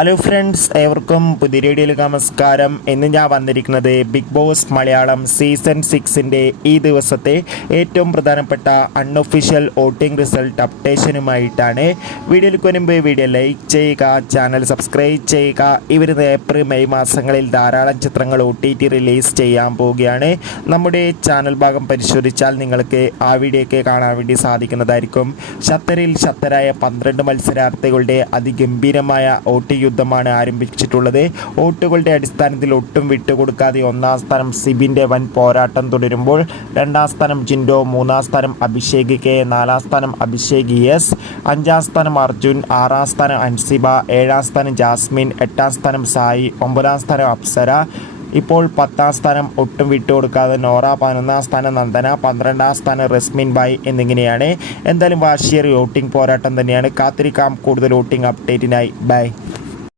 Hello friends, ഏവർക്കും പുതിയ വീഡിയോയിലേക്ക് നമസ്കാരം. ഇന്ന് ഞാൻ വന്നിരിക്കുന്നത് ബിഗ് ബോസ് മലയാളം സീസൺ 6ൻ്റെ ഈ ദിവസത്തെ ഏറ്റവും പ്രധാനപ്പെട്ട അൺഒഫീഷ്യൽ വോട്ടിംഗ് റിസൾട്ട് അപ്ഡേഷനുമായിട്ടാണ്. വീഡിയോയിലേക്ക് വരുമ്പോൾ വീഡിയോ ലൈക്ക് ചെയ്യുക, ചാനൽ സബ്സ്ക്രൈബ് ചെയ്യുക. ഇവരുന്ന ഏപ്രിൽ മെയ് മാസങ്ങളിൽ ധാരാളം ചിത്രങ്ങൾ OTT റിലീസ് ചെയ്യാൻ പോവുകയാണ്. നമ്മുടെ ചാനൽ ഭാഗം പരിശോധിച്ചാൽ നിങ്ങൾക്ക് ആ വീഡിയോയ്ക്ക് കാണാൻ വേണ്ടി സാധിക്കുന്നതായിരിക്കും. ഷത്തറിൽ ഷത്തരായ 12 മത്സരാർത്ഥികളുടെ അതിഗംഭീരമായ വോട്ടിംഗ് യുദ്ധമാണ് ആരംഭിച്ചിട്ടുള്ളത്. വോട്ടുകളുടെ അടിസ്ഥാനത്തിൽ ഒട്ടും വിട്ടുകൊടുക്കാതെ ഒന്നാം സ്ഥാനം സിബിൻ്റെ വൻ പോരാട്ടം തുടരുമ്പോൾ രണ്ടാം സ്ഥാനം ജിൻഡോ, മൂന്നാം സ്ഥാനം അഭിഷേക് കെ, നാലാം സ്ഥാനം അഭിഷേക് ES, അഞ്ചാം സ്ഥാനം അർജുൻ, ആറാം സ്ഥാനം അൻസിബ, ഏഴാം സ്ഥാനം ജാസ്മിൻ, എട്ടാം സ്ഥാനം സായി, ഒമ്പതാം സ്ഥാനം അപ്സര, ഇപ്പോൾ 10ാം സ്ഥാനം ഒട്ടും വിട്ടുകൊടുക്കാതെ നോറ, 11ാം സ്ഥാനം നന്ദന, 12ാം സ്ഥാനം റസ്മിൻ ബായ് എന്നിങ്ങനെയാണ്. എന്തായാലും വാശിയേറിയ വോട്ടിംഗ് പോരാട്ടം തന്നെയാണ്. കാത്തിരിക്കാം കൂടുതൽ വോട്ടിംഗ് അപ്ഡേറ്റിനായി. ബൈ.